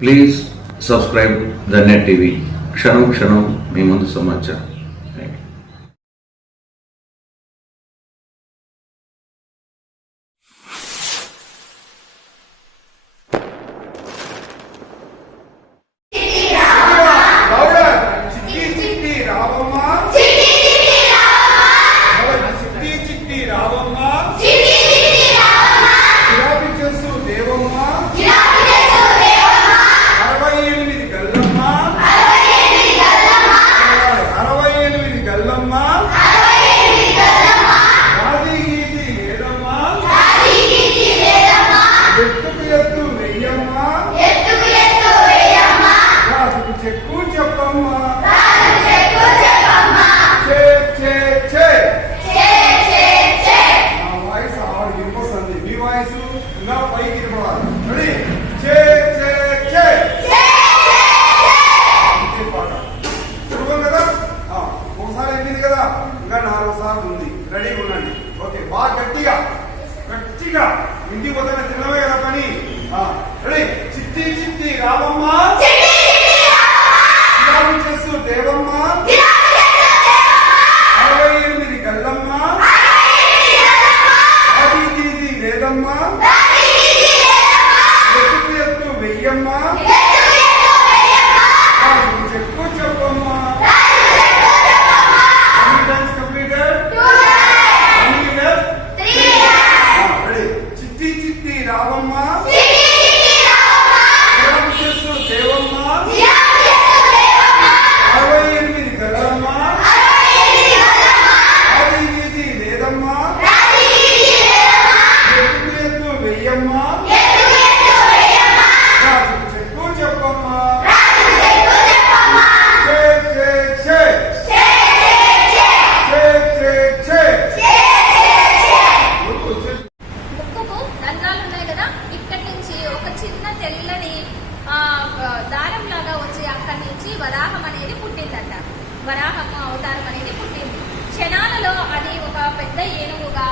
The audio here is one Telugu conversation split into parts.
Please subscribe the net TV. క్షణం క్షణం మీ ముందు సమాచారం. రెడీగా ఉండండి. ఓకే, బాగా గట్టిగా గట్టిగా ఇంటికి పోతున్న తినవే కదా పని. రెడీ. చిట్టి చిట్టి రావమ్మ, చేస్తూ దేవమ్మ, 68 గల్లమ్మ, ఆది తీసి లేదమ్మ, ఎత్తు వెయ్యమ్మ, చెప్పు చెప్పమ్మ. చిట్టి చిట్టి రావమ్మ, చేస్తూ దేవమ్మ, 68 గల్లమ్మ, ఆది తీసి లేదమ్మ, ఎత్తు వెయ్యమ్మ, చెప్పు చెప్పమ్మ. వరాహం అనేది పుట్టిందంట. వరాహము అవతారం అనేది పుట్టింది. క్షణాలలో అది ఒక పెద్ద ఏనుగుగా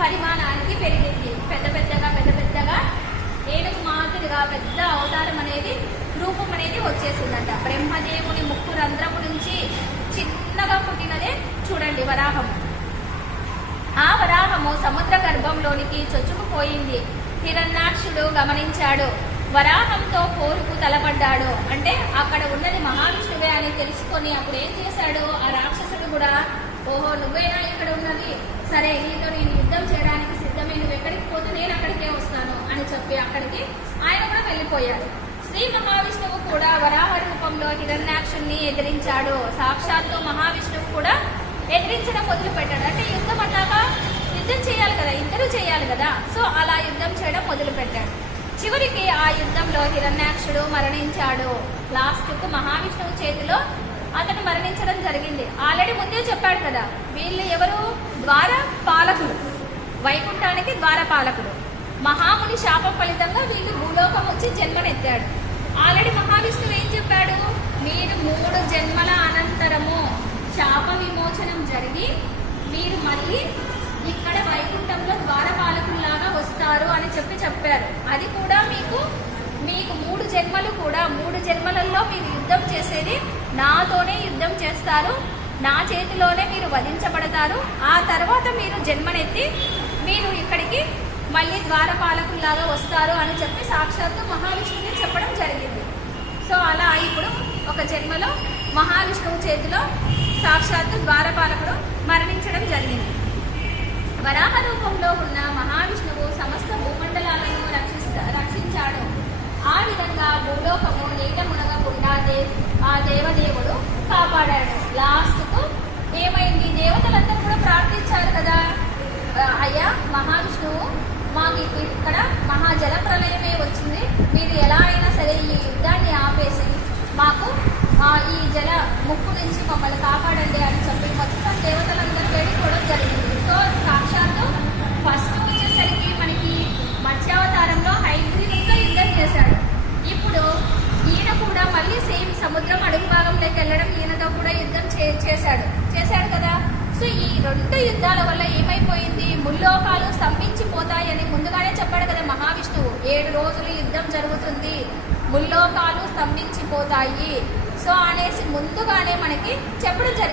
పరిమాణానికి పెరిగింది. పెద్ద పెద్దగా ఏనుగు మాదిరిగా పెద్ద అవతారం అనేది రూపం అనేది వచ్చేసిందంట. బ్రహ్మదేవుని ముక్కు రంధ్రము నుంచి చిన్నగా పుట్టినదే చూడండి వరాహము. ఆ వరాహము సముద్ర గర్భంలోనికి చొచ్చుకుపోయింది. హిరణ్యాక్షుడు గమనించాడు. వరాహంతో పోరుకు తలపడ్డాడు. అంటే అక్కడ ఉన్నది మహావిష్ణువే అని తెలుసుకొని అప్పుడు ఏం చేశాడు ఆ రాక్షసుడు కూడా, ఓహో నువ్వేనా ఇక్కడ ఉన్నది, సరే నీతో నేను యుద్ధం చేయడానికి సిద్ధమే, నువ్వు ఎక్కడికి పోతే నేను అక్కడికే వస్తాను అని చెప్పి అక్కడికి ఆయన కూడా వెళ్ళిపోయాడు. శ్రీ మహావిష్ణువు కూడా వరాహ రూపంలో హిరణ్యాక్షుణ్ణి ఎదిరించాడు. సాక్షాత్తు మహావిష్ణువు కూడా ఎదిరించడం మొదలు పెట్టాడు. అంటే యుద్ధం అన్నాక యుద్ధం చేయాలి కదా, ఇద్దరు చేయాలి కదా. సో అలా యుద్ధం చేయడం మొదలు పెట్టాడు. చివరికి ఆ యుద్ధంలో హిరణ్యాక్షుడు మరణించాడు. లాస్ట్కు మహావిష్ణువు చేతిలో అతను మరణించడం జరిగింది. ఆల్రెడీ ముందే చెప్పాడు కదా, వీళ్ళు ఎవరు? ద్వారపాలకులు, వైకుంఠానికి ద్వారపాలకులు. మహాముని శాపం ఫలితంగా వీళ్ళు భూలోకం వచ్చి జన్మనెత్తాడు. ఆల్రెడీ మహావిష్ణువు ఏం చెప్పాడు? మీరు 3 జన్మల అనంతరము శాప విమోచనం జరిగి మీరు మళ్ళీ ఇక్కడ వైకుంఠంలో ద్వారపాలకుల్లాగా వస్తారు అని చెప్పారు. అది కూడా మీకు 3 జన్మలు కూడా, 3 జన్మలలో మీరు యుద్ధం చేసేది నాతోనే యుద్ధం చేస్తారు, నా చేతిలోనే మీరు వధించబడతారు. ఆ తర్వాత మీరు జన్మనెత్తి మీరు ఇక్కడికి మళ్ళీ ద్వారపాలకుల్లాగా వస్తారు అని చెప్పి సాక్షాత్తు మహావిష్ణువుని చెప్పడం జరిగింది. సో అలా ఇప్పుడు ఒక జన్మలో మహావిష్ణువు చేతిలో సాక్షాత్తు ద్వారపాలకుడు మరణించడం జరిగింది. వరాహ రూపంలో ఉన్న మహావిష్ణువు సమస్త భూమండలాలను రక్షించాడు. ఆ విధంగా భూలోకము నీట మునగకుండా ఆ దేవదేవుడు కాపాడాడు. లాస్ట్కు ఏమైంది? దేవతలందరూ కూడా ప్రార్థించారు కదా, అయ్యా మహావిష్ణువు మాకు ఇక్కడ మహాజల ప్రళయమే వచ్చింది, మీరు ఎలా అయినా సరే ఈ యుద్ధాన్ని ఆపేసి మాకు ఈ జల ముక్కు నుంచి మమ్మల్ని కాపాడండి అని చెప్పి మొత్తం దేవతలందరూ వేడుకోవడం జరిగింది. సో సాక్షాత్తు ఫస్ట్ వచ్చేసరికి మనకి మత్స్యావతారంలో హైగ్రీవుతో యుద్ధం చేశాడు. ఇప్పుడు ఈయన కూడా మళ్ళీ సేమ్ సముద్రం అడుగు భాగంలోకి వెళ్ళడం, ఈయనతో కూడా యుద్ధం చేశాడు కదా. సో ఈ 2 యుద్ధాల వల్ల ఏమైపోయింది? ముల్లోకాలు స్తంభించిపోతాయని ముందుగానే చెప్పాడు కదా మహావిష్ణువు. 7 రోజులు యుద్ధం జరుగుతుంది, ముల్లోకాలు స్తంభించిపోతాయి. సో అనేసి ముందుగానే మనకి చెప్పడం జరిగింది.